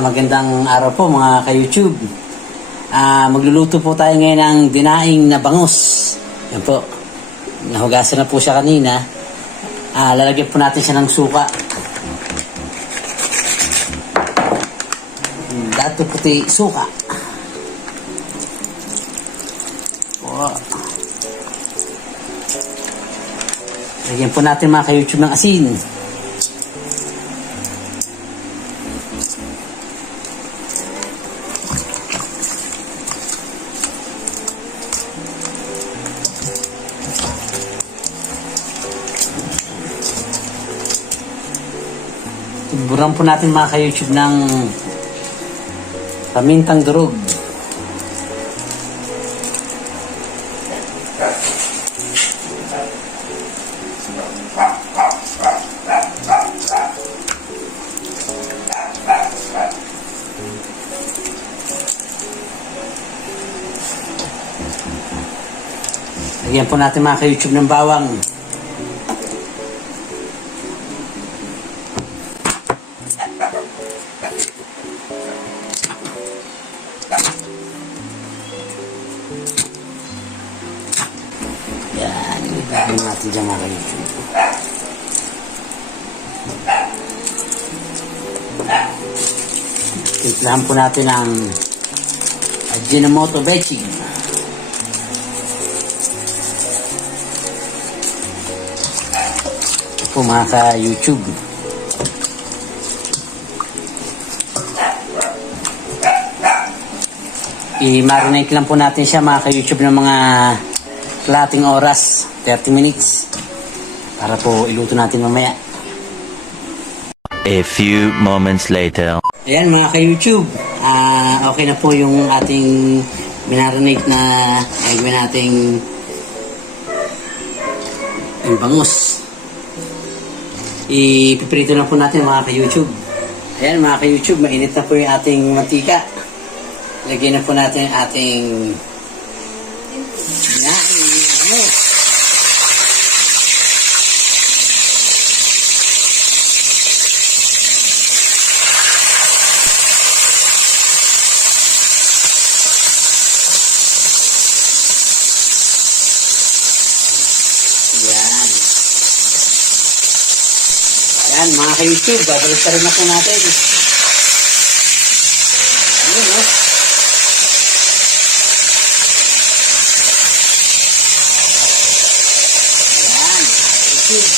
Magandang araw po mga ka-YouTube. Magluluto po tayo ngayon ng dinaing na bangus. Yan po. Nahugasan na po siya kanina. Lalagyan po natin siya ng suka. Dato puti suka. Oh. Lagyan po natin mga ka-YouTube ng asin. Buran po natin mga ka-YouTube ng pamintang durog. Lagyan po natin mga ka-YouTube ng bawang. Yan, ilagay natin dyan mga ka-YouTube. Timplahan po natin ang Ajinomoto Beching. Ito po mga ka-YouTube. I-marinate lang po natin siya mga ka-YouTube ng mga kalahating oras, 30 minutes, para po iluto natin mamaya. A few moments later. Ayan mga ka-YouTube, okay na po yung ating minarinate na gagawin nating yung bangus. Ipiprito na po natin mga ka-YouTube. Ayan mga ka-YouTube, mainit na po yung ating mantika. Lagyan na po natin yung ating bangus. Yan. Yan mga ka-YouTube, babalik pa rin na po natin. Ayan o. Yan, YouTube.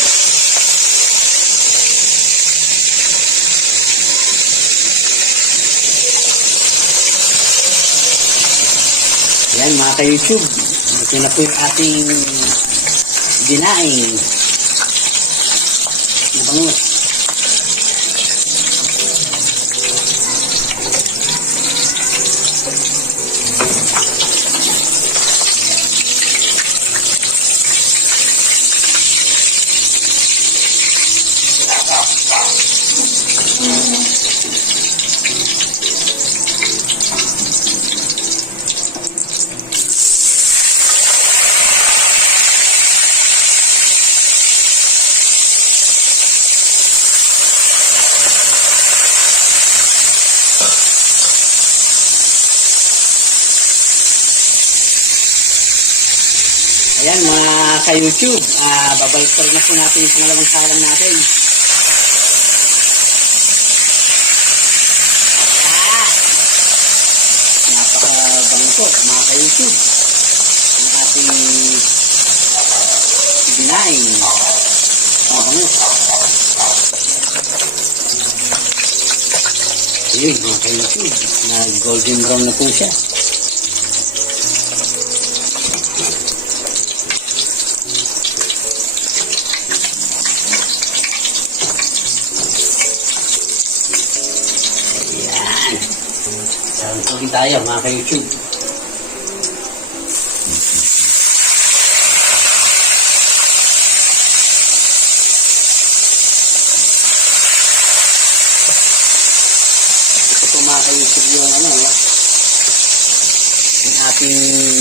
Yan mga ka-YouTube, ito na po yung ating dinaing na bangus. Ayan mga ka-YouTube, babalik pa rin na po natin yung pangalawang salang natin. Napakabango po mga ka-YouTube. Ang ating dinaing bangus. Ayun mga ka-YouTube, na golden brown na po siya. Sarang tayo mga ka-YouTube. Ito po mga ka-YouTube yung yung ating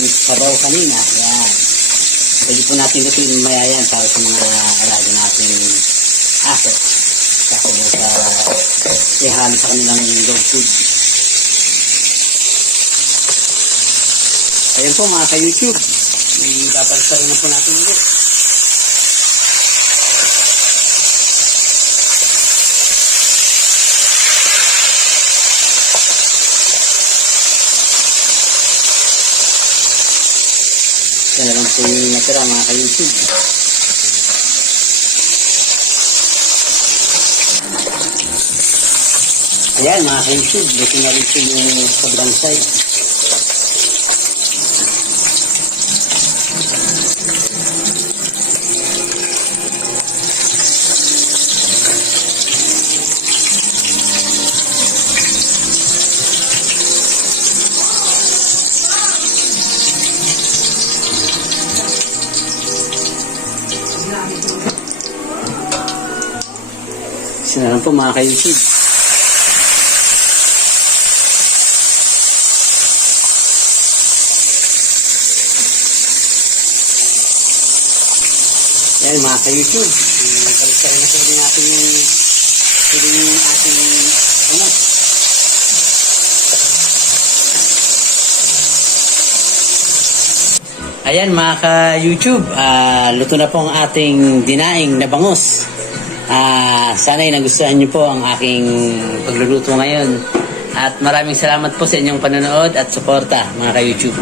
sabaw kanina. Yan. Pwede po natin lutuin mamaya yan para sa mga alaga natin aso. Sasabaw sa ihalo sa kanilang dog food. Ayan po mga ka-YouTube, babalik na po natin ulit. Yan na lang po yung natira mga ka-YouTube. Ayan mga ka-YouTube, buti na rin po yung sobrang side. Isa na lang po mga ka-YouTube. Yan mga ka-YouTube. Balik ka rin na po din natin yung ating ano. Ayan mga ka-YouTube. Luto na po ang ating dinaing na bangus. Sana'y nagustuhan niyo po ang aking pagluluto ngayon. At maraming salamat po sa inyong panonood at suporta mga ka-YouTube.